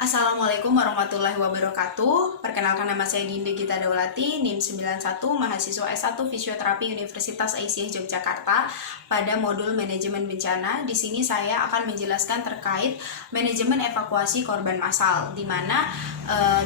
Assalamualaikum warahmatullahi wabarakatuh. Perkenalkan, nama saya Dinda Gita Daulati, NIM 91, mahasiswa S1 Fisioterapi Universitas Aisyah Yogyakarta pada modul manajemen bencana. Di sini saya akan menjelaskan terkait manajemen evakuasi korban massal, di mana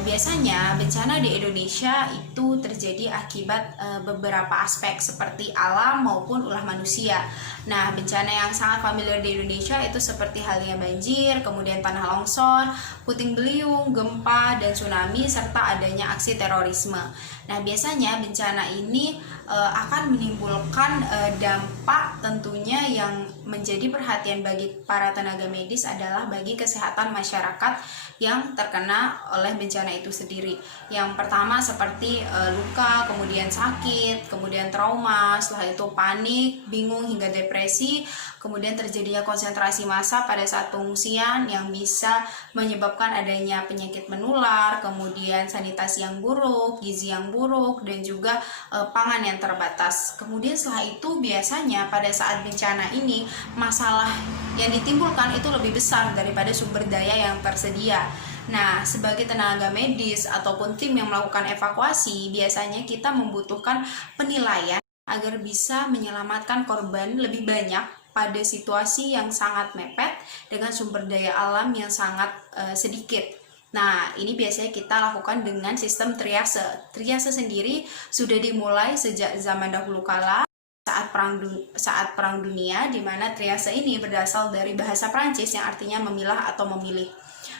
biasanya bencana di Indonesia itu terjadi akibat beberapa aspek seperti alam maupun ulah manusia. Nah, bencana yang sangat familiar di Indonesia itu seperti halnya banjir, kemudian tanah longsor, puting beliung, gempa, dan tsunami, serta adanya aksi terorisme. Nah, biasanya bencana ini akan menimbulkan dampak tentunya yang menjadi perhatian bagi para tenaga medis adalah bagi kesehatan masyarakat yang terkena oleh bencana itu sendiri. Yang pertama seperti luka, kemudian sakit, kemudian trauma, setelah itu panik, bingung hingga depresi, kemudian terjadinya konsentrasi massa pada saat pengungsian yang bisa menyebabkan adanya penyakit menular, kemudian sanitasi yang buruk, gizi yang buruk, dan juga pangan yang terbatas. Kemudian setelah itu biasanya pada saat bencana ini masalah yang ditimbulkan itu lebih besar daripada sumber daya yang tersedia. Nah, sebagai tenaga medis ataupun tim yang melakukan evakuasi, biasanya kita membutuhkan penilaian agar bisa menyelamatkan korban lebih banyak pada situasi yang sangat mepet dengan sumber daya alam yang sangat sedikit. Nah, ini biasanya kita lakukan dengan sistem triase. Triase sendiri sudah dimulai sejak zaman dahulu kala saat perang dunia, di mana triase ini berasal dari bahasa Prancis yang artinya memilah atau memilih.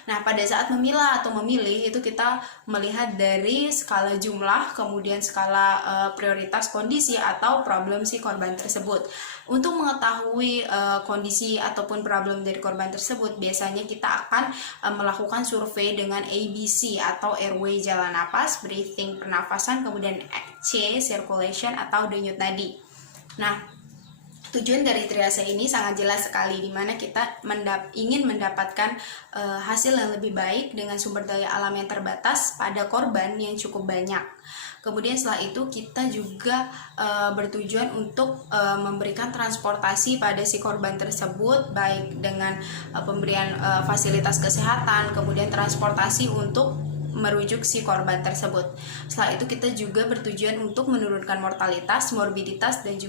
Nah, pada saat memilah atau memilih itu kita melihat dari skala jumlah, kemudian skala prioritas kondisi atau problem si korban tersebut. Untuk mengetahui kondisi ataupun problem dari korban tersebut, biasanya kita akan melakukan survei dengan ABC atau airway jalan napas, breathing pernafasan, kemudian C circulation atau denyut nadi. Nah, tujuan dari triase ini sangat jelas sekali, di mana kita ingin mendapatkan hasil yang lebih baik dengan sumber daya alam yang terbatas pada korban yang cukup banyak. Kemudian setelah itu kita juga bertujuan untuk memberikan transportasi pada si korban tersebut, baik dengan pemberian fasilitas kesehatan, kemudian transportasi untuk merujuk si korban tersebut. Setelah itu kita juga bertujuan untuk menurunkan mortalitas, morbiditas, dan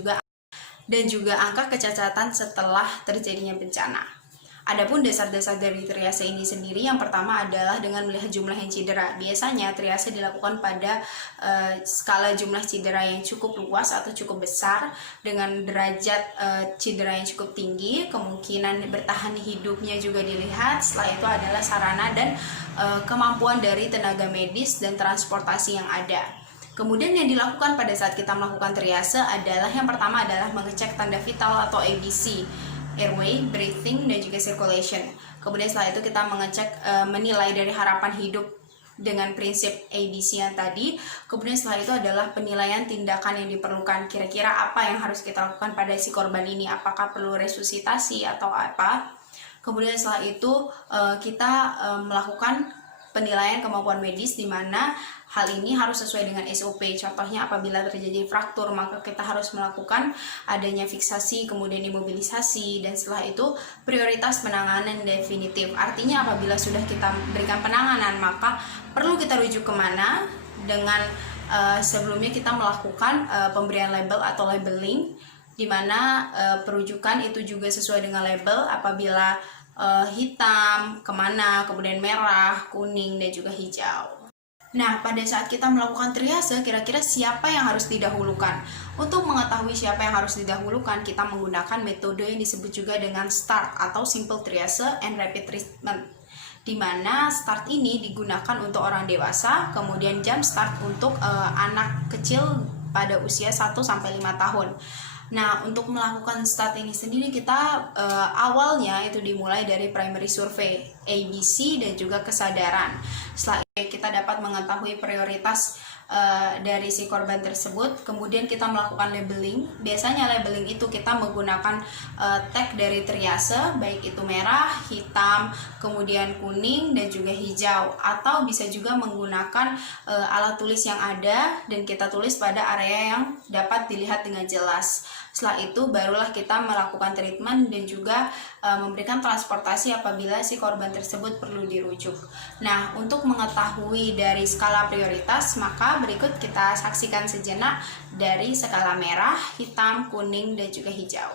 juga angka kecacatan setelah terjadinya bencana. Adapun dasar-dasar dari triase ini sendiri, yang pertama adalah dengan melihat jumlah yang cedera. Biasanya triase dilakukan pada skala jumlah cedera yang cukup luas atau cukup besar, dengan derajat cedera yang cukup tinggi, kemungkinan bertahan hidupnya juga dilihat. Setelah itu adalah sarana dan kemampuan dari tenaga medis dan transportasi yang ada. Kemudian yang dilakukan pada saat kita melakukan triase adalah yang pertama adalah mengecek tanda vital atau ABC, airway, breathing, dan juga circulation. Kemudian setelah itu kita mengecek menilai dari harapan hidup dengan prinsip ABC yang tadi. Kemudian setelah itu adalah penilaian tindakan yang diperlukan. Kira-kira apa yang harus kita lakukan pada si korban ini? Apakah perlu resusitasi atau apa? Kemudian setelah itu kita melakukan penilaian kemampuan medis, di mana hal ini harus sesuai dengan SOP. Contohnya apabila terjadi fraktur, maka kita harus melakukan adanya fiksasi, kemudian imobilisasi, dan setelah itu prioritas penanganan definitif. Artinya apabila sudah kita berikan penanganan, maka perlu kita rujuk kemana, dengan sebelumnya kita melakukan pemberian label atau labeling, di mana perujukan itu juga sesuai dengan label. Apabila hitam kemana, kemudian merah, kuning, dan juga hijau. Nah, pada saat kita melakukan triase, kira-kira siapa yang harus didahulukan? Untuk mengetahui siapa yang harus didahulukan, kita menggunakan metode yang disebut juga dengan START atau Simple Triase and Rapid Treatment, di mana START ini digunakan untuk orang dewasa, kemudian jump start untuk anak kecil pada usia 1-5 tahun. Nah, untuk melakukan START ini sendiri, kita awalnya itu dimulai dari primary survey, ABC, dan juga kesadaran. Setelah itu kita dapat mengetahui prioritas dari si korban tersebut. Kemudian kita melakukan labeling. Biasanya labeling itu kita menggunakan tag dari triase, baik itu merah, hitam, kemudian kuning, dan juga hijau. Atau bisa juga menggunakan alat tulis yang ada, dan kita tulis pada area yang dapat dilihat dengan jelas. Setelah itu barulah kita melakukan treatment dan juga memberikan transportasi apabila si korban tersebut perlu dirujuk. Nah, untuk mengetahui dari skala prioritas, maka berikut kita saksikan sejenak dari skala merah, hitam, kuning, dan juga hijau.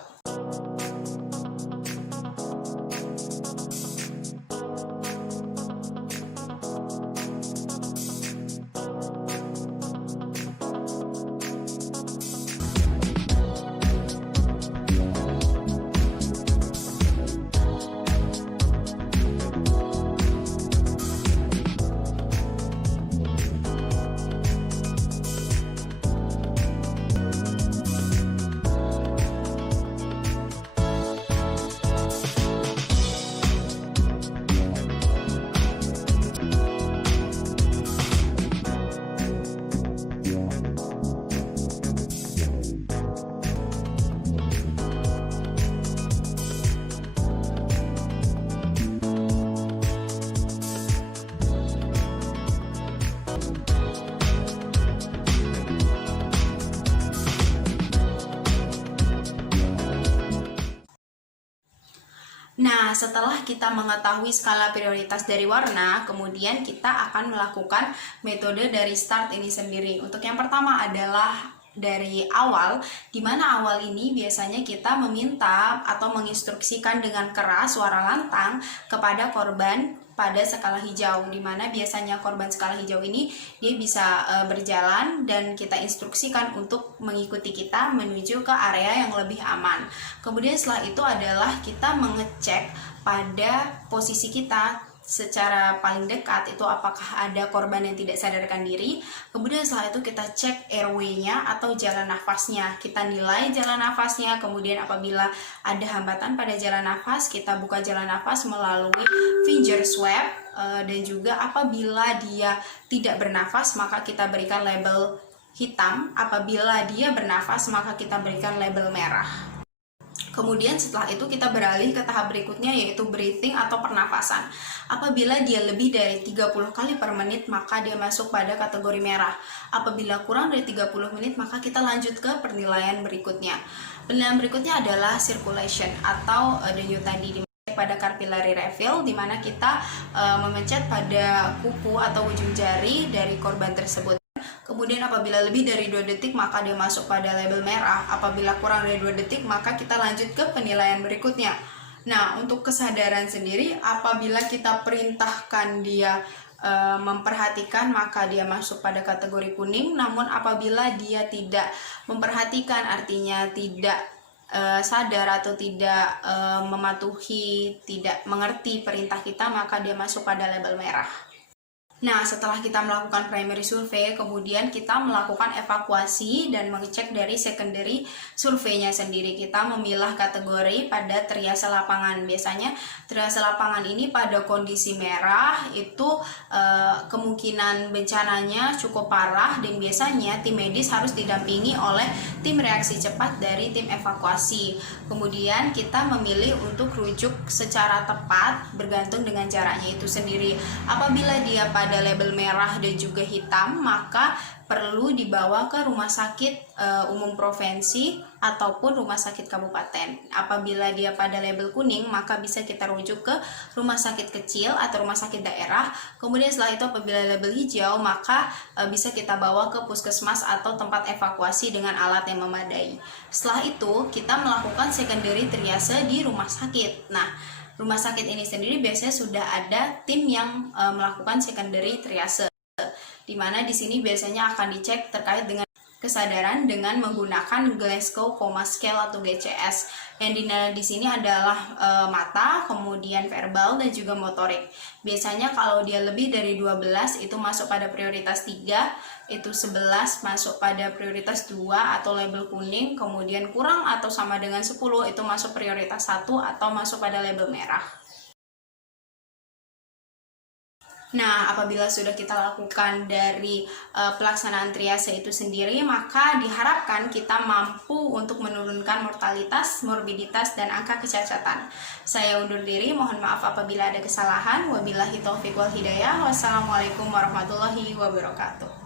Nah, setelah kita mengetahui skala prioritas dari warna, kemudian kita akan melakukan metode dari start ini sendiri. Untuk yang pertama adalah dari awal, di mana awal ini biasanya kita meminta atau menginstruksikan dengan keras suara lantang kepada korban pada skala hijau, di mana biasanya korban skala hijau ini dia bisa berjalan dan kita instruksikan untuk mengikuti kita menuju ke area yang lebih aman. Kemudian setelah itu adalah kita mengecek pada posisi kita secara paling dekat itu apakah ada korban yang tidak sadarkan diri. Kemudian setelah itu kita cek airway-nya atau jalan nafasnya, kita nilai jalan nafasnya. Kemudian apabila ada hambatan pada jalan nafas, kita buka jalan nafas melalui finger swab, dan juga apabila dia tidak bernafas maka kita berikan label hitam, apabila dia bernafas maka kita berikan label merah. Kemudian setelah itu kita beralih ke tahap berikutnya, yaitu breathing atau pernafasan. Apabila dia lebih dari 30 kali per menit maka dia masuk pada kategori merah. Apabila kurang dari 30 menit maka kita lanjut ke penilaian berikutnya. Penilaian berikutnya adalah circulation atau denyut nadi pada capillary refill, di mana kita memencet pada kuku atau ujung jari dari korban tersebut. Kemudian apabila lebih dari 2 detik maka dia masuk pada label merah. Apabila kurang dari 2 detik maka kita lanjut ke penilaian berikutnya. Nah, untuk kesadaran sendiri, apabila kita perintahkan dia memperhatikan maka dia masuk pada kategori kuning. Namun apabila dia tidak memperhatikan, artinya tidak sadar atau tidak mematuhi, tidak mengerti perintah kita, maka dia masuk pada label merah. Nah, setelah kita melakukan primary survey, kemudian kita melakukan evakuasi dan mengecek dari secondary survei-nya sendiri. Kita memilah kategori pada triase lapangan. Biasanya triase lapangan ini pada kondisi merah itu kemungkinan bencananya cukup parah, dan biasanya tim medis harus didampingi oleh tim reaksi cepat dari tim evakuasi. Kemudian kita memilih untuk rujuk secara tepat bergantung dengan jaraknya itu sendiri. Apabila dia pada label merah dan juga hitam, maka perlu dibawa ke rumah sakit umum provinsi ataupun rumah sakit kabupaten. Apabila dia pada label kuning, maka bisa kita rujuk ke rumah sakit kecil atau rumah sakit daerah. Kemudian setelah itu apabila label hijau, maka bisa kita bawa ke puskesmas atau tempat evakuasi dengan alat yang memadai. Setelah itu kita melakukan secondary triase di rumah sakit. Nah, rumah sakit ini sendiri biasanya sudah ada tim yang melakukan secondary triase, di mana di sini biasanya akan dicek terkait dengan kesadaran dengan menggunakan Glasgow Coma Scale atau GCS. Yang di sini adalah mata, kemudian verbal dan juga motorik. Biasanya kalau dia lebih dari 12 itu masuk pada prioritas 3, itu 11 masuk pada prioritas 2 atau label kuning, kemudian kurang atau sama dengan 10 itu masuk prioritas 1 atau masuk pada label merah. Nah, apabila sudah kita lakukan dari pelaksanaan triase itu sendiri, maka diharapkan kita mampu untuk menurunkan mortalitas, morbiditas, dan angka kecacatan. Saya undur diri, mohon maaf apabila ada kesalahan. Wabillahi taufiq wal hidayah. Wassalamualaikum warahmatullahi wabarakatuh.